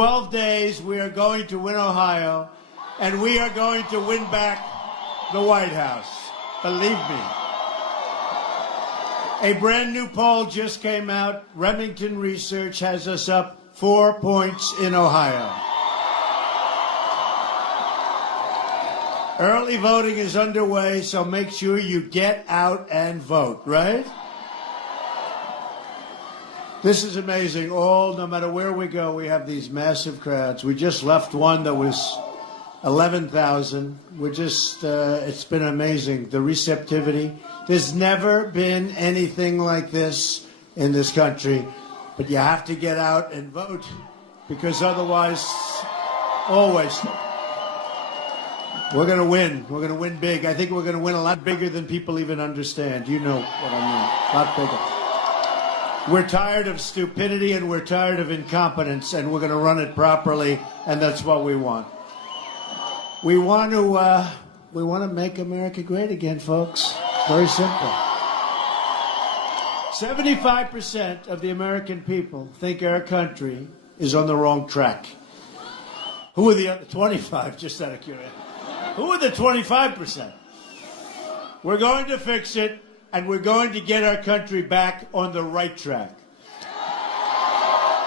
12 days, we are going to win Ohio, and we are going to win back the White House. Believe me. A brand new poll just came out. Remington Research has us up 4 points in Ohio. Early voting is underway, so make sure you get out and vote, right? This is amazing. No matter where we go, we have these massive crowds. We just left one that was 11,000. It's been amazing, the receptivity. There's never been anything like this in this country, but you have to get out and vote, because otherwise, always. We're going to win. We're going to win big. I think we're going to win a lot bigger than people even understand. You know what I mean. A lot bigger. We're tired of stupidity and we're tired of incompetence, and we're going to run it properly, and that's what we want. We want to make America great again, folks. Very simple. 75% of the American people think our country is on the wrong track. Who are the other 25? Just out of curiosity. Who are the 25%? We're going to fix it, and we're going to get our country back on the right track.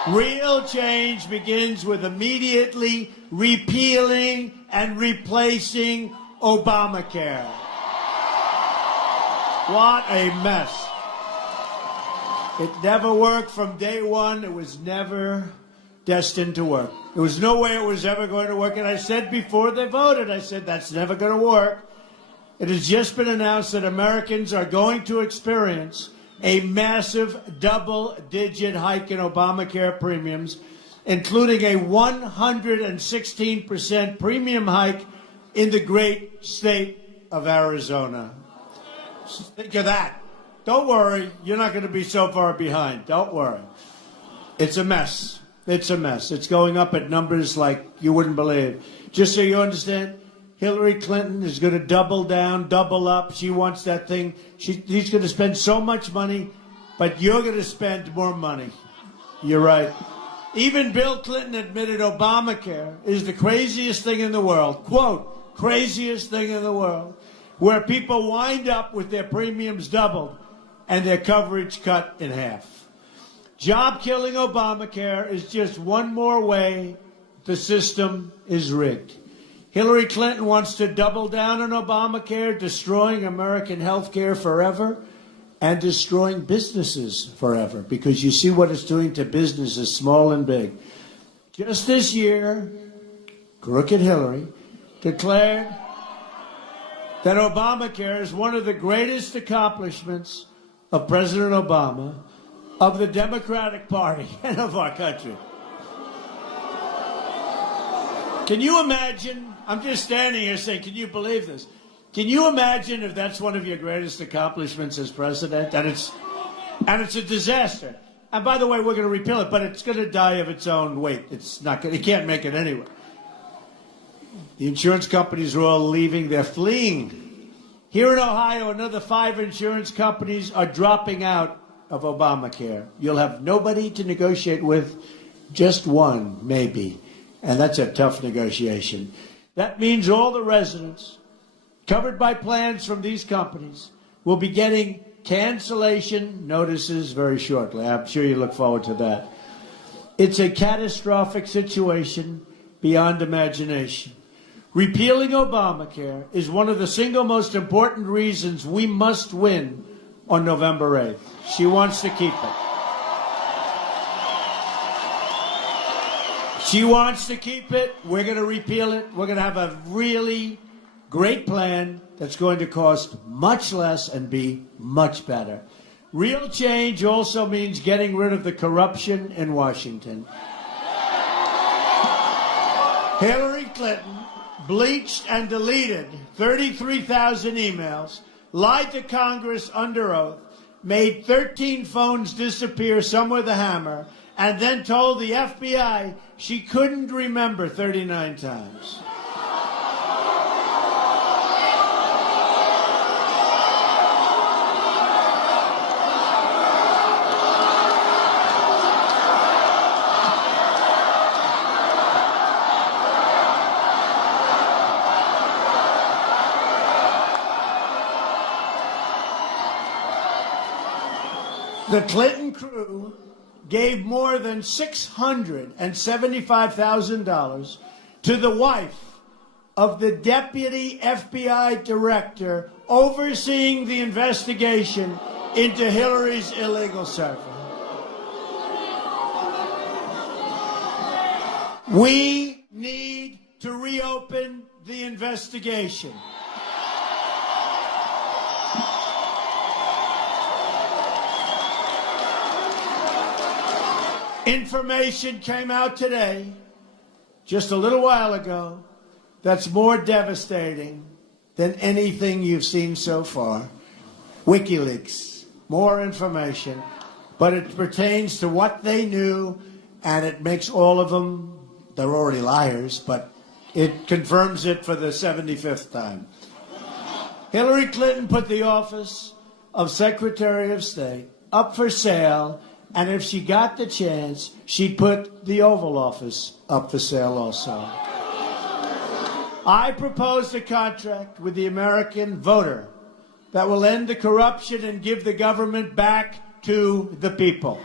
Real change begins with immediately repealing and replacing Obamacare. What a mess. It never worked from day one. It was never destined to work. There was no way it was ever going to work. And I said before they voted, I said, that's never going to work. It has just been announced that Americans are going to experience a massive double-digit hike in Obamacare premiums, including a 116% premium hike in the great state of Arizona. Think of that. Don't worry. You're not going to be so far behind. Don't worry. It's a mess. It's a mess. It's going up at numbers like you wouldn't believe. Just so you understand, Hillary Clinton is going to double down, double up. She wants that thing. He's going to spend so much money, but you're going to spend more money. You're right. Even Bill Clinton admitted Obamacare is the craziest thing in the world. Quote, craziest thing in the world, where people wind up with their premiums doubled and their coverage cut in half. Job-killing Obamacare is just one more way the system is rigged. Hillary Clinton wants to double down on Obamacare, destroying American health care forever and destroying businesses forever, because you see what it's doing to businesses, small and big. Just this year, crooked Hillary declared that Obamacare is one of the greatest accomplishments of President Obama, of the Democratic Party, and of our country. Can you imagine? I'm just standing here saying, can you believe this? Can you imagine if that's one of your greatest accomplishments as president? And it's a disaster. And by the way, we're going to repeal it, but it's going to die of its own weight. It's not going. You can't make it anyway. The insurance companies are all leaving. They're fleeing. Here in Ohio, another 5 insurance companies are dropping out of Obamacare. You'll have nobody to negotiate with, just one, maybe. And that's a tough negotiation. That means all the residents covered by plans from these companies will be getting cancellation notices very shortly. I'm sure you look forward to that. It's a catastrophic situation beyond imagination. Repealing Obamacare is one of the single most important reasons we must win on November 8th. She wants to keep it. She wants to keep it. We're going to repeal it. We're going to have a really great plan that's going to cost much less and be much better. Real change also means getting rid of the corruption in Washington. Hillary Clinton bleached and deleted 33,000 emails, lied to Congress under oath, made 13 phones disappear, some with a hammer, and then told the FBI she couldn't remember 39 times. The Clinton crew gave more than $675,000 to the wife of the deputy FBI director overseeing the investigation into Hillary's illegal server. We need to reopen the investigation. Information came out today, just a little while ago, that's more devastating than anything you've seen so far. WikiLeaks, more information, but it pertains to what they knew, and it makes all of them, they're already liars, but it confirms it for the 75th time. Hillary Clinton put the office of Secretary of State up for sale, and if she got the chance, she'd put the Oval Office up for sale also. I proposed a contract with the American voter that will end the corruption and give the government back to the people.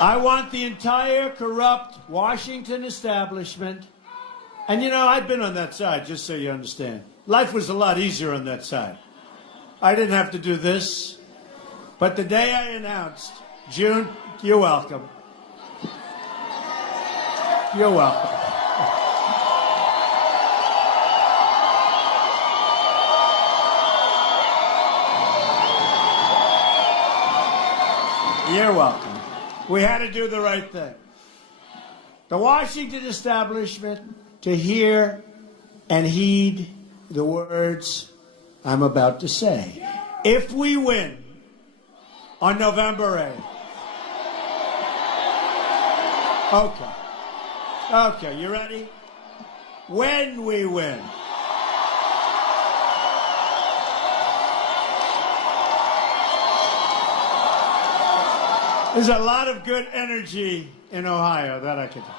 I want the entire corrupt Washington establishment, and you know, I've been on that side, just so you understand. Life was a lot easier on that side. I didn't have to do this, but the day I announced, June, you're welcome. You're welcome. You're welcome. We had to do the right thing. The Washington establishment to hear and heed the words I'm about to say. If we win on November 8th. Okay. Okay, you ready? When we win. There's a lot of good energy in Ohio, that I can tell.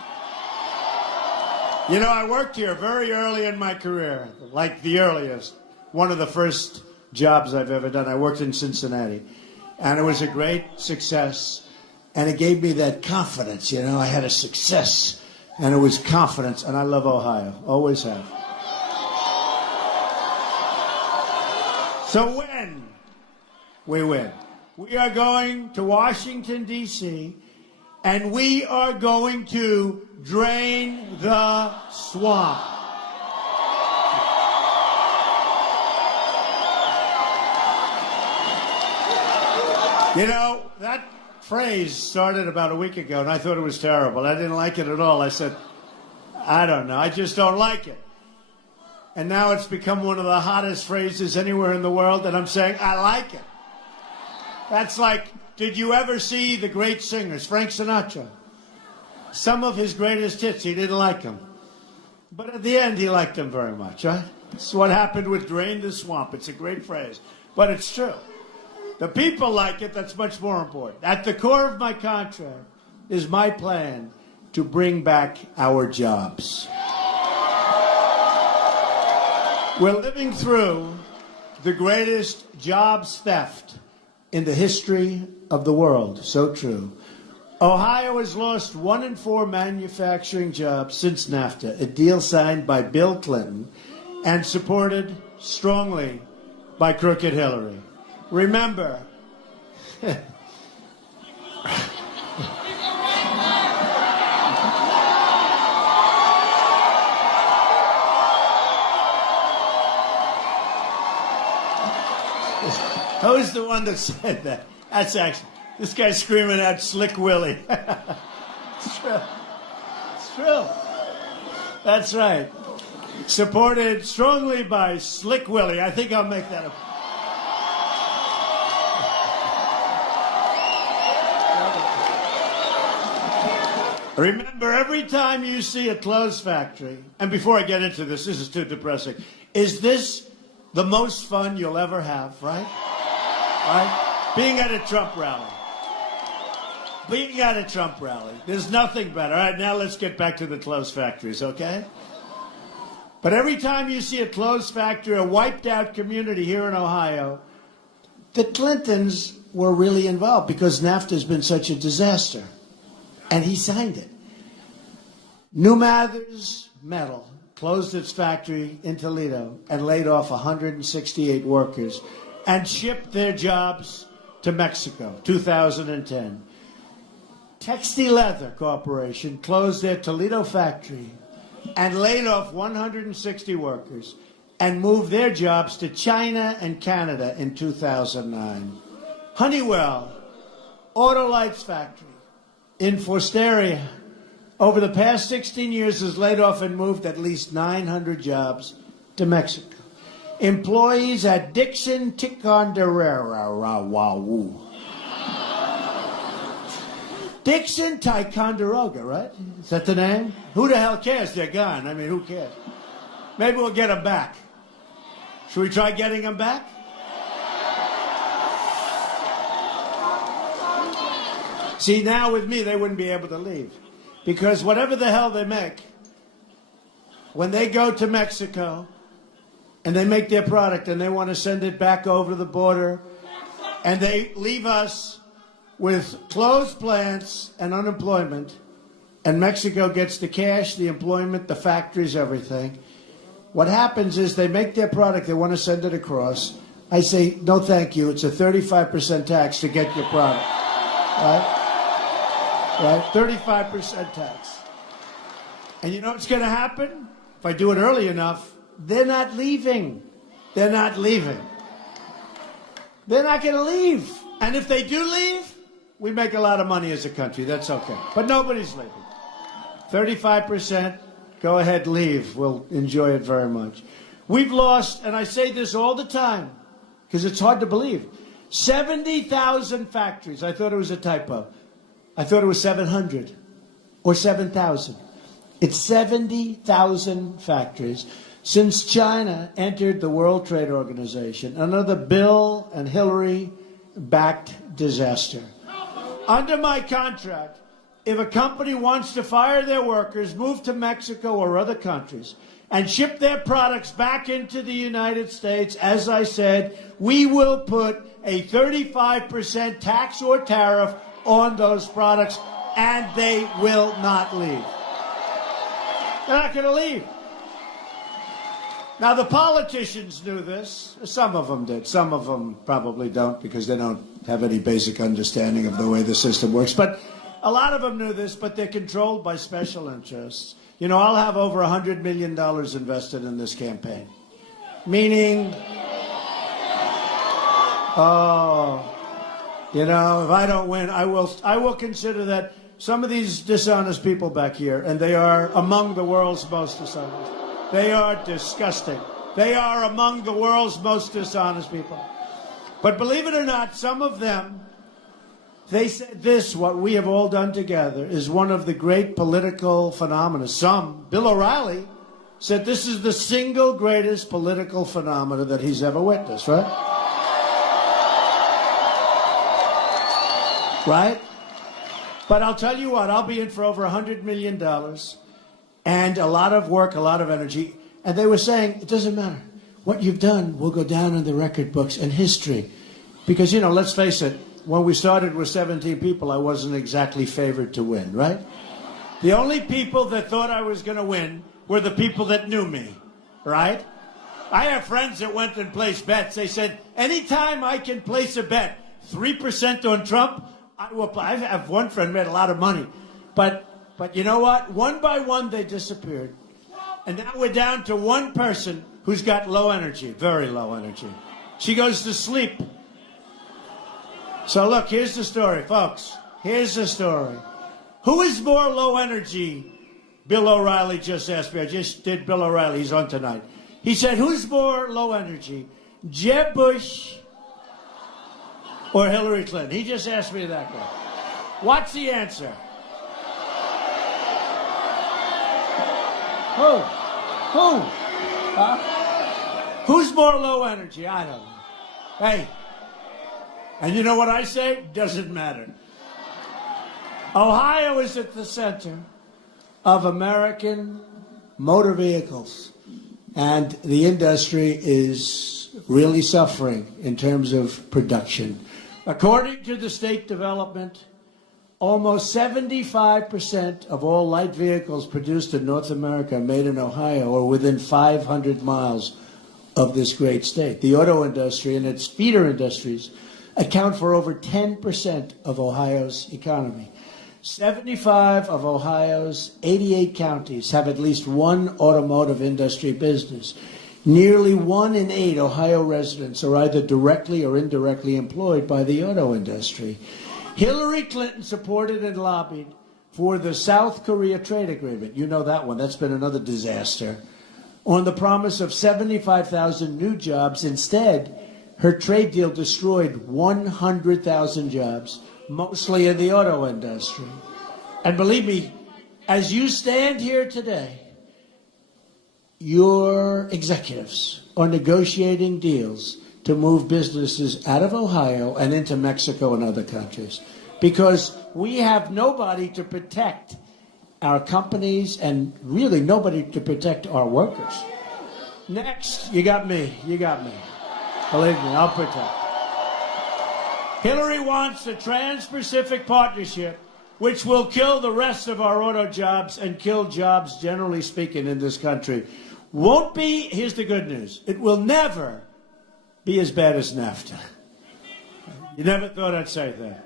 You know, I worked here very early in my career, like the earliest. One of the first jobs I've ever done. I worked in Cincinnati, and it was a great success, and it gave me that confidence, you know. I had a success, and it was confidence, and I love Ohio, always have. So when we win, we are going to Washington, D.C., and we are going to drain the swamp. You know, that phrase started about a week ago, and I thought it was terrible. I didn't like it at all. I said, I don't know, I just don't like it. And now it's become one of the hottest phrases anywhere in the world, and I'm saying, I like it. That's like, did you ever see the great singers, Frank Sinatra? Some of his greatest hits, he didn't like them. But at the end, he liked them very much, right? That's what happened with Drain the Swamp. It's a great phrase, but it's true. The people like it, that's much more important. At the core of my contract is my plan to bring back our jobs. We're living through the greatest jobs theft in the history of the world. So true. Ohio has lost 1 in 4 manufacturing jobs since NAFTA, a deal signed by Bill Clinton and supported strongly by crooked Hillary. Remember, who's the one that said that? That's actually, this guy's screaming out Slick Willie. It's true. It's true. That's right. Supported strongly by Slick Willie. I think I'll make that a... Remember, every time you see a clothes factory, and before I get into this, this is too depressing, is this the most fun you'll ever have, right? Right? Being at a Trump rally. Being at a Trump rally. There's nothing better. All right, now let's get back to the clothes factories, okay? But every time you see a closed factory, a wiped out community here in Ohio, the Clintons were really involved because NAFTA has been such a disaster. And he signed it. New Mathers Metal closed its factory in Toledo and laid off 168 workers and shipped their jobs to Mexico, 2010. Texty Leather Corporation closed their Toledo factory and laid off 160 workers and moved their jobs to China and Canada in 2009. Honeywell Autolights factory in Fosteria over the past 16 years has laid off and moved at least 900 jobs to Mexico. Employees at Dixon Ticonderoga, Dixon Ticonderoga, right? Is that the name? Who the hell cares? They're gone. I mean, who cares? Maybe we'll get them back. Should we try getting them back? See, now with me, they wouldn't be able to leave. Because whatever the hell they make, when they go to Mexico and they make their product and they want to send it back over the border and they leave us with closed plants and unemployment, and Mexico gets the cash, the employment, the factories, everything. What happens is they make their product, they want to send it across. I say, no thank you, it's a 35% tax to get your product, right? Right, 35% tax. And you know what's going to happen? If I do it early enough, they're not leaving. They're not leaving. They're not going to leave. And if they do leave, we make a lot of money as a country. That's okay. But nobody's leaving. 35%, go ahead, leave. We'll enjoy it very much. We've lost, and I say this all the time, because it's hard to believe, 70,000 factories. I thought it was a typo. I thought it was 700 or 7,000. It's 70,000 factories since China entered the World Trade Organization, another Bill and Hillary-backed disaster. Under my contract, if a company wants to fire their workers, move to Mexico or other countries, and ship their products back into the United States, as I said, we will put a 35% tax or tariff on those products, and they will not leave. They're not going to leave. Now, the politicians knew this. Some of them did. Some of them probably don't because they don't have any basic understanding of the way the system works. But a lot of them knew this, but they're controlled by special interests. You know, I'll have over $100 million invested in this campaign. Meaning, you know, if I don't win, I will consider that some of these dishonest people back here, and they are among the world's most dishonest. They are disgusting. They are among the world's most dishonest people. But believe it or not, some of them, they said this, what we have all done together, is one of the great political phenomena. Some, Bill O'Reilly, said this is the single greatest political phenomena that he's ever witnessed, right? Right? But I'll tell you what, I'll be in for over $100 million and a lot of work, a lot of energy. And they were saying, it doesn't matter. What you've done will go down in the record books and history. Because, you know, let's face it, when we started with 17 people, I wasn't exactly favored to win, right? The only people that thought I was going to win were the people that knew me, right? I have friends that went and placed bets. They said, anytime I can place a bet, 3% on Trump, I have one friend made a lot of money. But you know what? One by one, they disappeared. And now we're down to one person who's got low energy, very low energy. She goes to sleep. So look, here's the story, folks. Here's the story. Who is more low energy? Bill O'Reilly just asked me. I just did Bill O'Reilly. He's on tonight. He said, who's more low energy? Jeb Bush or Hillary Clinton? He just asked me that question. What's the answer? Who? Huh? Who's more low energy? I don't know. Hey. And you know what I say? Doesn't matter. Ohio is at the center of American motor vehicles. And the industry is really suffering in terms of production. According to the State Development, almost 75% of all light vehicles produced in North America are made in Ohio or within 500 miles of this great state. The auto industry and its feeder industries account for over 10% of Ohio's economy. 75 of Ohio's 88 counties have at least one automotive industry business. Nearly 1 in 8 Ohio residents are either directly or indirectly employed by the auto industry. Hillary Clinton supported and lobbied for the South Korea trade agreement. You know that one. That's been another disaster. On the promise of 75,000 new jobs. Instead, her trade deal destroyed 100,000 jobs, mostly in the auto industry. And believe me, as you stand here today, your executives are negotiating deals to move businesses out of Ohio and into Mexico and other countries, because we have nobody to protect our companies and really nobody to protect our workers. Next, you got me. You got me. Believe me, I'll protect. Hillary wants a Trans-Pacific Partnership, which will kill the rest of our auto jobs and kill jobs, generally speaking, in this country. Won't be, here's the good news, it will never be as bad as NAFTA. You never thought I'd say that.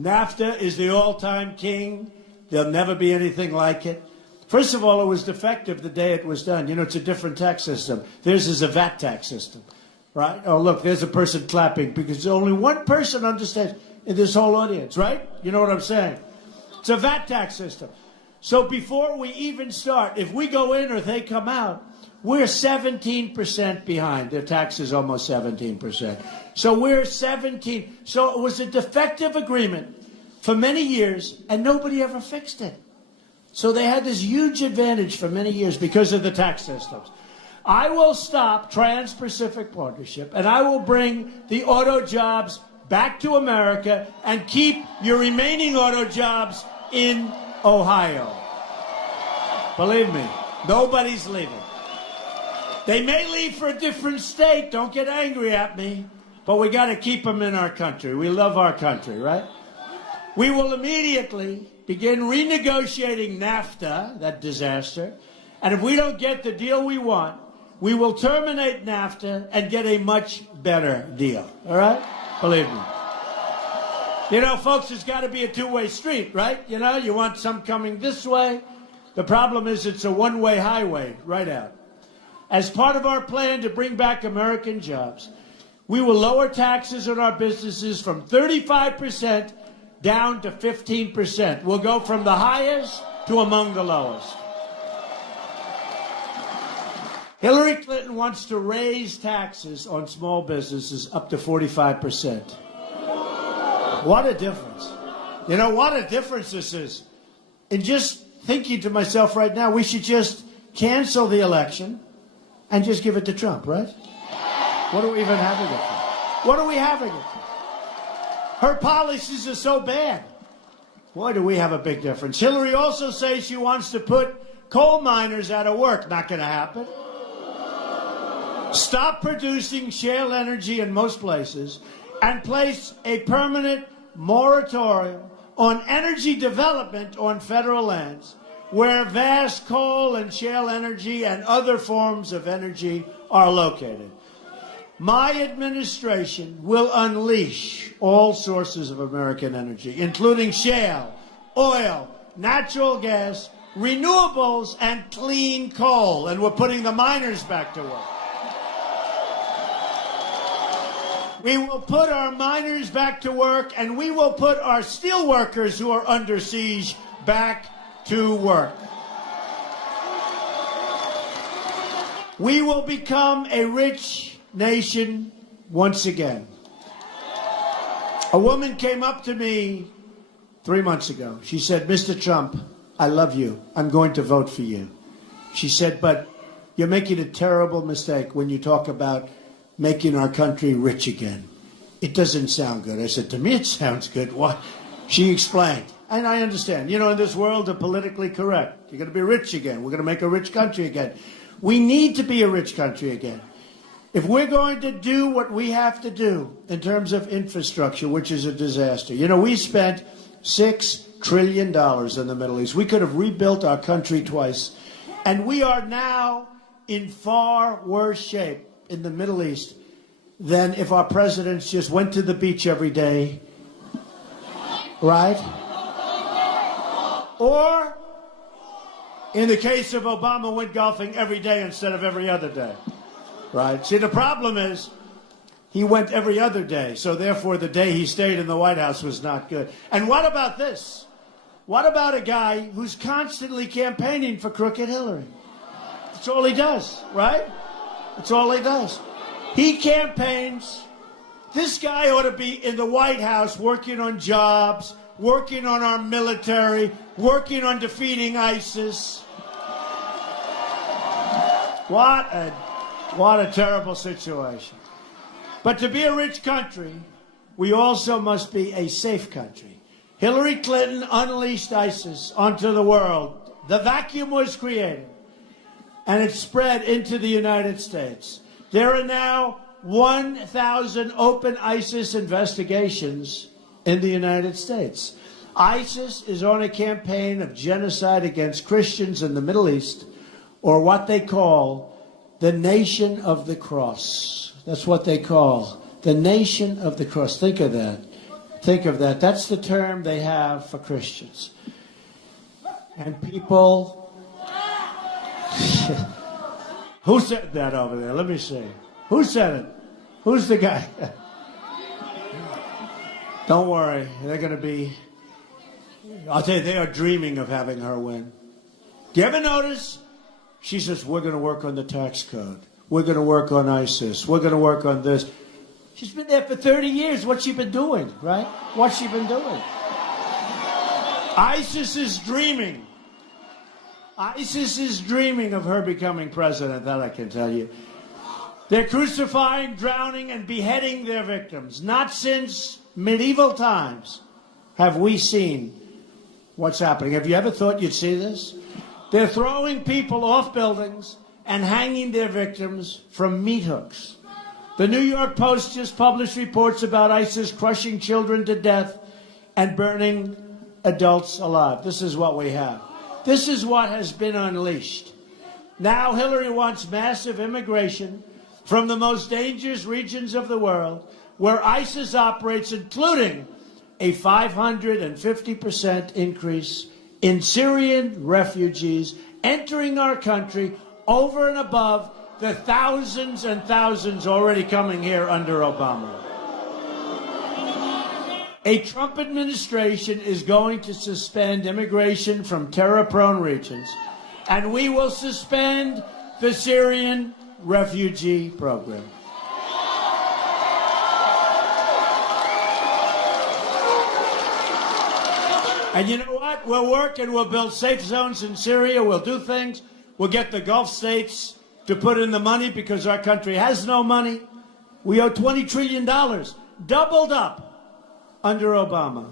NAFTA is the all-time king. There'll never be anything like it. First of all, it was defective the day it was done. You know, it's a different tax system. Theirs is a VAT tax system, right? Oh, look, there's a person clapping because only one person understands in this whole audience, right? You know what I'm saying? It's a VAT tax system. So before we even start, if we go in or they come out, we're 17% behind. Their tax is almost 17%. So we're 17. So it was a defective agreement for many years, and nobody ever fixed it. So they had this huge advantage for many years because of the tax systems. I will stop Trans-Pacific Partnership, and I will bring the auto jobs back to America and keep your remaining auto jobs in Ohio. Believe me, nobody's leaving. They may leave for a different state. Don't get angry at me. But we got to keep them in our country. We love our country, right? We will immediately begin renegotiating NAFTA, that disaster. And if we don't get the deal we want, we will terminate NAFTA and get a much better deal. All right? Believe me. You know, folks, it's got to be a two-way street, right? You know, you want some coming this way. The problem is it's a one-way highway right out. As part of our plan to bring back American jobs, we will lower taxes on our businesses from 35% down to 15%. We'll go from the highest to among the lowest. Hillary Clinton wants to raise taxes on small businesses up to 45%. What a difference. You know, what a difference this is. And just thinking to myself right now, we should just cancel the election and just give it to Trump, right? What are we even having it for? What are we having it for? Her policies are so bad. Boy, do we have a big difference. Hillary also says she wants to put coal miners out of work. Not going to happen. Stop producing shale energy in most places and place a permanent moratorium on energy development on federal lands where vast coal and shale energy and other forms of energy are located. My administration will unleash all sources of American energy, including shale, oil, natural gas, renewables, and clean coal. And we're putting the miners back to work. We will put our miners back to work, and we will put our steel workers who are under siege back to work. We will become a rich nation once again. A woman came up to me 3 months ago. She said, "Mr. Trump, I love you. I'm going to vote for you." She said, "But you're making a terrible mistake when you talk about making our country rich again. It doesn't sound good." I said, "To me it sounds good." Why? She explained. And I understand. You know, in this world of politically correct, you're going to be rich again. We're going to make a rich country again. We need to be a rich country again. If we're going to do what we have to do in terms of infrastructure, which is a disaster. You know, we spent $6 trillion in the Middle East. We could have rebuilt our country twice. And we are now in far worse shape in the Middle East than if our presidents just went to the beach every day, right? Or, in the case of Obama, went golfing every day instead of every other day, right? See, the problem is he went every other day, so therefore the day he stayed in the White House was not good. And what about this? What about a guy who's constantly campaigning for crooked Hillary? That's all he does, right? That's all he does. He campaigns. This guy ought to be in the White House working on jobs, working on our military, working on defeating ISIS. What a terrible situation. But to be a rich country, we also must be a safe country. Hillary Clinton unleashed ISIS onto the world. The vacuum was created, and it spread into the United States. There are now 1,000 open ISIS investigations in the United States. ISIS is on a campaign of genocide against Christians in the Middle East, or what they call the Nation of the Cross. That's what they call the Nation of the Cross. Think of that. Think of that. That's the term they have for Christians. And people... Who said that over there? Let me see. Who said it? Who's the guy? Don't worry. They're going to be... I'll tell you, they are dreaming of having her win. Do you ever notice? She says, we're going to work on the tax code. We're going to work on ISIS. We're going to work on this. She's been there for 30 years. What's she been doing, right? What's she been doing? ISIS is dreaming. ISIS is dreaming of her becoming president, that I can tell you. They're crucifying, drowning, and beheading their victims. Not since medieval times have we seen what's happening. Have you ever thought you'd see this? They're throwing people off buildings and hanging their victims from meat hooks. The New York Post just published reports about ISIS crushing children to death and burning adults alive. This is what we have. This is what has been unleashed. Now Hillary wants massive immigration from the most dangerous regions of the world where ISIS operates, including a 550% increase in Syrian refugees entering our country over and above the thousands and thousands already coming here under Obama. A Trump administration is going to suspend immigration from terror-prone regions, and we will suspend the Syrian refugee program. And you know what? We'll work and we'll build safe zones in Syria. We'll do things. We'll get the Gulf states to put in the money because our country has no money. We owe $20 trillion, doubled up under Obama.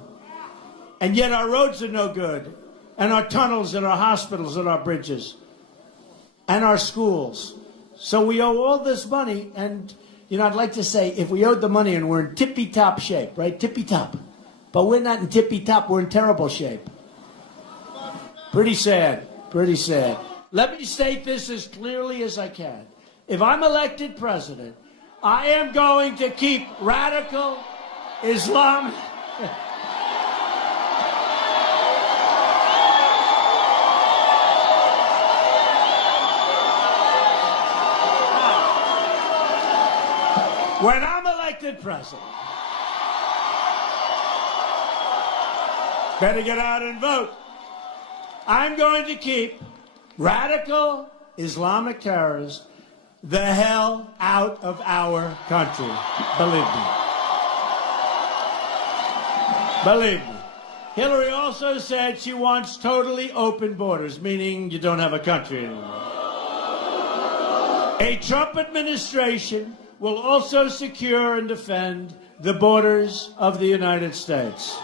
And yet our roads are no good, and our tunnels and our hospitals and our bridges and our schools. So we owe all this money, and, you know, I'd like to say if we owed the money and we're in tippy-top shape, right, tippy-top, but we're not in tippy-top, we're in terrible shape. Pretty sad, pretty sad. Let me state this as clearly as I can. If I'm elected president, I am going to keep radical Islam. When I'm elected president, better get out and vote. I'm going to keep radical Islamic terrorists the hell out of our country. Believe me. Believe me. Hillary also said she wants totally open borders, meaning you don't have a country anymore. A Trump administration will also secure and defend the borders of the United States.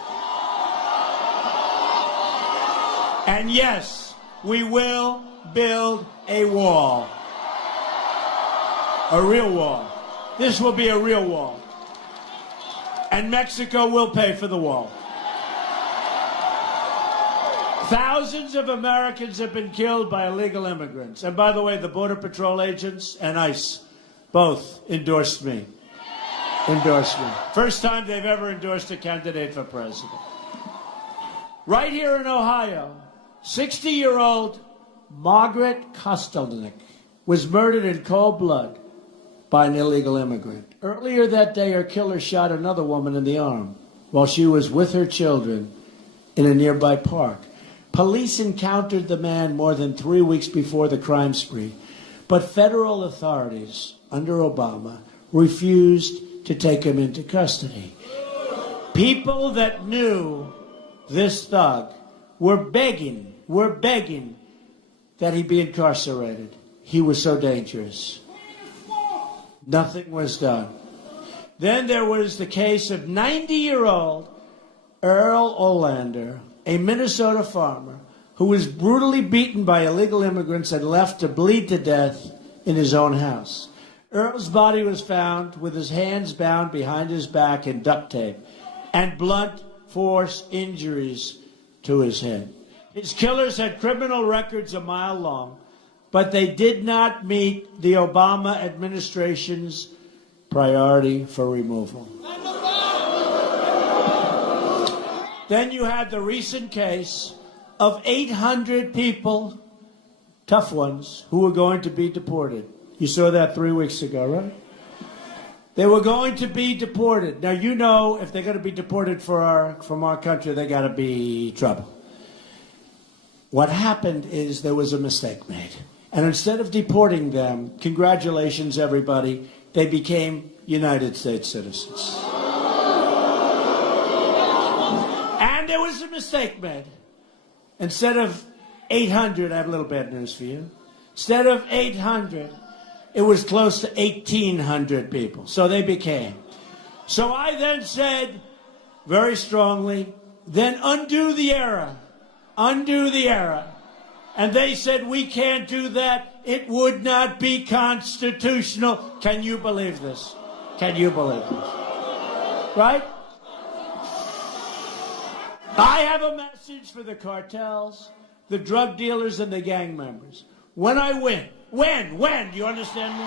And yes, we will build a wall. A real wall. This will be a real wall. And Mexico will pay for the wall. Thousands of Americans have been killed by illegal immigrants. And by the way, the Border Patrol agents and ICE both endorsed me. Endorsed me. First time they've ever endorsed a candidate for president. Right here in Ohio, 60-year-old Margaret Kostelnik was murdered in cold blood by an illegal immigrant. Earlier that day, her killer shot another woman in the arm while she was with her children in a nearby park. Police encountered the man more than 3 weeks before the crime spree, but federal authorities under Obama refused to take him into custody. People that knew this thug were begging that he be incarcerated. He was so dangerous. Nothing was done. Then there was the case of 90-year-old Earl Olander, a Minnesota farmer who was brutally beaten by illegal immigrants and left to bleed to death in his own house. Earl's body was found with his hands bound behind his back in duct tape and blunt force injuries to his head. His killers had criminal records a mile long, but they did not meet the Obama administration's priority for removal. Then you had the recent case of 800 people, tough ones, who were going to be deported. You saw that 3 weeks ago, right? They were going to be deported. Now, you know, if they're going to be deported from our country, they got to be trouble. What happened is there was a mistake made. And instead of deporting them, congratulations, everybody, they became United States citizens. And there was a mistake made. Instead of 800, I have a little bad news for you. Instead of 800, it was close to 1,800 people. So they became. So I then said, very strongly, then undo the error. Undo the error. And they said, we can't do that. It would not be constitutional. Can you believe this? Can you believe this? Right? I have a message for the cartels, the drug dealers, and the gang members. When I win, when, do you understand me?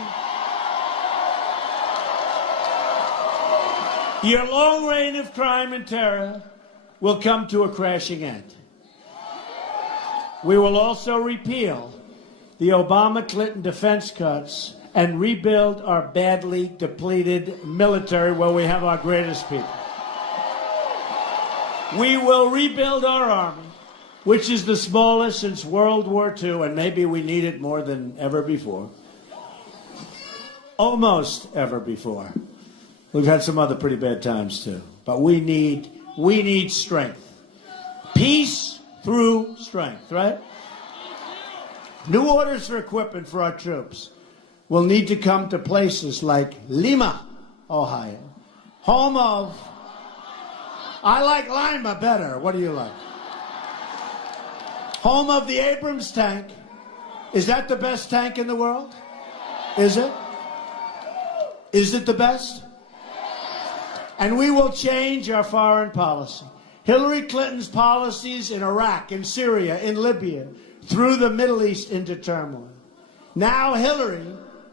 Your long reign of crime and terror will come to a crashing end. We will also repeal the Obama-Clinton defense cuts and rebuild our badly depleted military where we have our greatest people. We will rebuild our army, which is the smallest since World War II, and maybe we need it more than ever before. Almost ever before. We've had some other pretty bad times, too. But we need strength. Peace through strength, right? New orders for equipment for our troops will need to come to places like Lima, Ohio, home of... I like Lima better. What do you like? Home of the Abrams tank. Is that the best tank in the world? Is it? Is it the best? And we will change our foreign policy. Hillary Clinton's policies in Iraq, in Syria, in Libya, threw the Middle East into turmoil. Now Hillary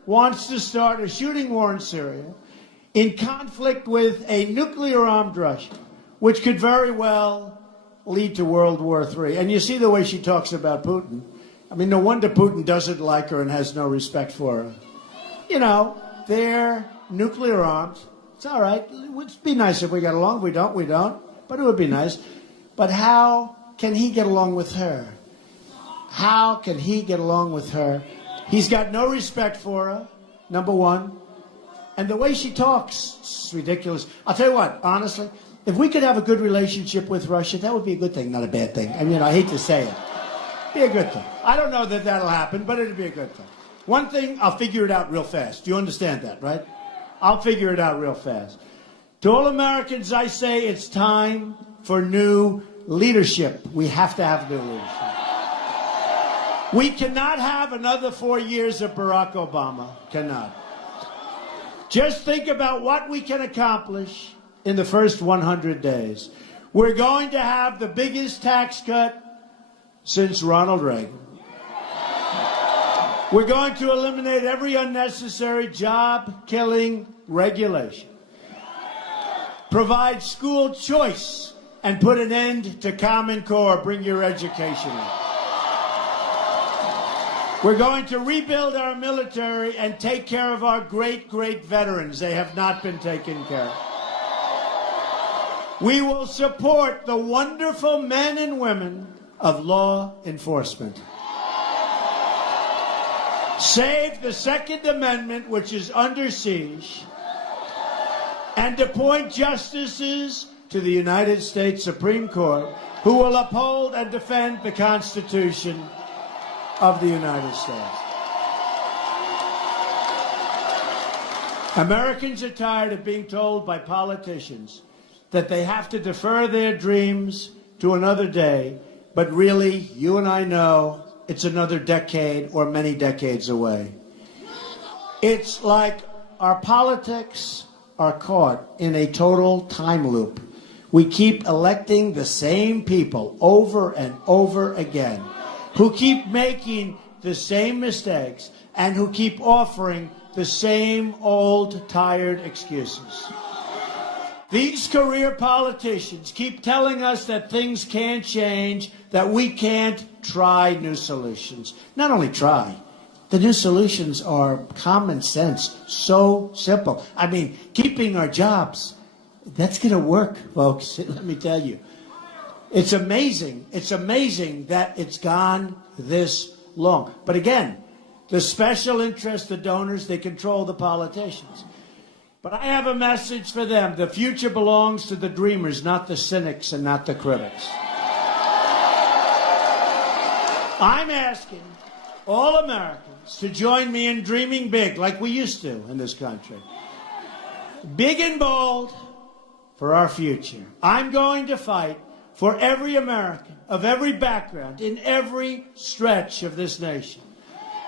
wants to start a shooting war in Syria in conflict with a nuclear-armed Russia, which could very well lead to World War III. And you see the way she talks about Putin. I mean, no wonder Putin doesn't like her and has no respect for her. You know, they're nuclear armed. It's all right. It would be nice if we got along. We don't. But it would be nice. But how can he get along with her? How can he get along with her? He's got no respect for her, number one. And the way she talks, it's ridiculous. I'll tell you what, honestly, if we could have a good relationship with Russia, that would be a good thing, not a bad thing. I mean, I hate to say it. Be a good thing. I don't know that that'll happen, but it'll be a good thing. One thing, I'll figure it out real fast. Do you understand that, right? I'll figure it out real fast. To all Americans, I say it's time for new leadership. We have to have new leadership. We cannot have another 4 years of Barack Obama. Cannot. Just think about what we can accomplish in the first 100 days. We're going to have the biggest tax cut since Ronald Reagan. We're going to eliminate every unnecessary job-killing regulation, provide school choice, and put an end to Common Core. Bring your education in. We're going to rebuild our military and take care of our great, great veterans. They have not been taken care of. We will support the wonderful men and women of law enforcement. Save the Second Amendment, which is under siege, and appoint justices to the United States Supreme Court who will uphold and defend the Constitution of the United States. Americans are tired of being told by politicians that they have to defer their dreams to another day, but really, you and I know it's another decade or many decades away. It's like our politics are caught in a total time loop. We keep electing the same people over and over again, who keep making the same mistakes and who keep offering the same old, tired excuses. These career politicians keep telling us that things can't change, that we can't try new solutions. Not only try, the new solutions are common sense, so simple. I mean, keeping our jobs, that's going to work, folks, let me tell you. It's amazing that it's gone this long. But again, the special interests, the donors, they control the politicians. But I have a message for them. The future belongs to the dreamers, not the cynics and not the critics. I'm asking all Americans to join me in dreaming big, like we used to in this country. Big and bold for our future. I'm going to fight for every American of every background in every stretch of this nation.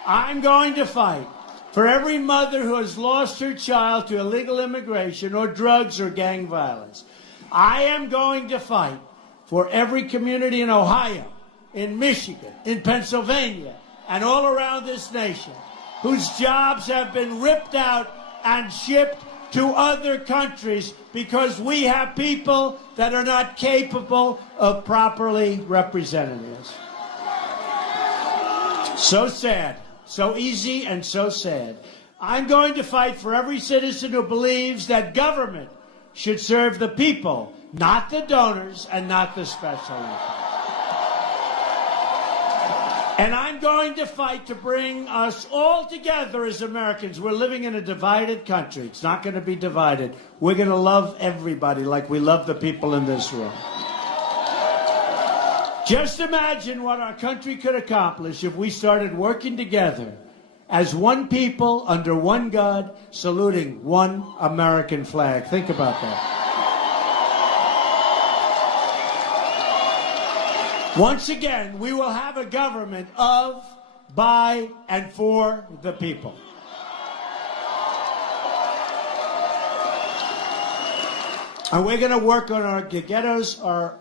I'm going to fight for every mother who has lost her child to illegal immigration or drugs or gang violence. I am going to fight for every community in Ohio, in Michigan, in Pennsylvania, and all around this nation whose jobs have been ripped out and shipped to other countries because we have people that are not capable of properly representing us. So sad. So easy and so sad. I'm going to fight for every citizen who believes that government should serve the people, not the donors and not the special interests. And I'm going to fight to bring us all together as Americans. We're living in a divided country. It's not going to be divided. We're going to love everybody like we love the people in this room. Just imagine what our country could accomplish if we started working together as one people under one God, saluting one American flag. Think about that. Once again, we will have a government of, by, and for the people. And we're going to work on our ghettos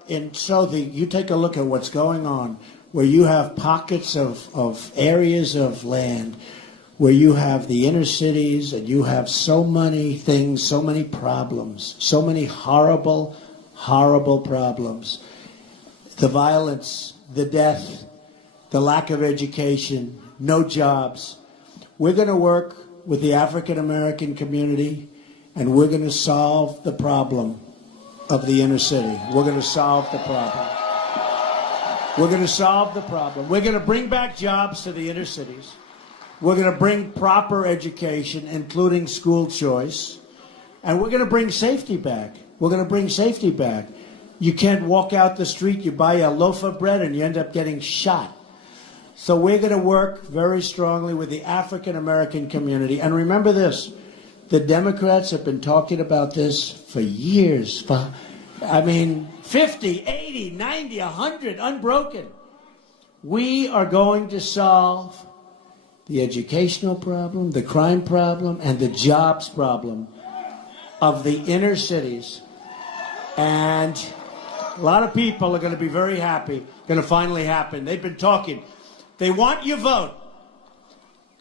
you take a look at what's going on, where you have pockets of areas of land, where you have the inner cities, and you have so many things, so many problems, so many horrible, horrible problems. The violence, the death, the lack of education, no jobs. We're going to work with the African American community, and we're going to solve the problem of the inner city. We're going to solve the problem. We're going to solve the problem. We're going to bring back jobs to the inner cities. We're going to bring proper education, including school choice. And we're going to bring safety back. We're going to bring safety back. You can't walk out the street, you buy a loaf of bread, and you end up getting shot. So we're going to work very strongly with the African American community. And remember this, the Democrats have been talking about this for years. 50, 80, 90, 100, unbroken. We are going to solve the educational problem, the crime problem, and the jobs problem of the inner cities. And a lot of people are going to be very happy, going to finally happen. They've been talking. They want your vote.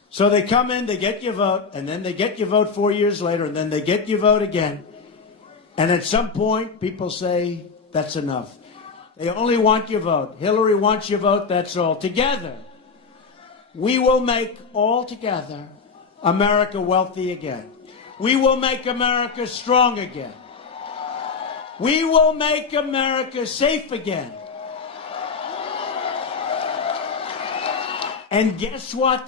So they come in, they get your vote, and then they get your vote 4 years later, and then they get your vote again. And at some point, people say, that's enough. They only want your vote. Hillary wants your vote, that's all. Together, we will make, all together, America wealthy again. We will make America strong again. We will make America safe again. And guess what?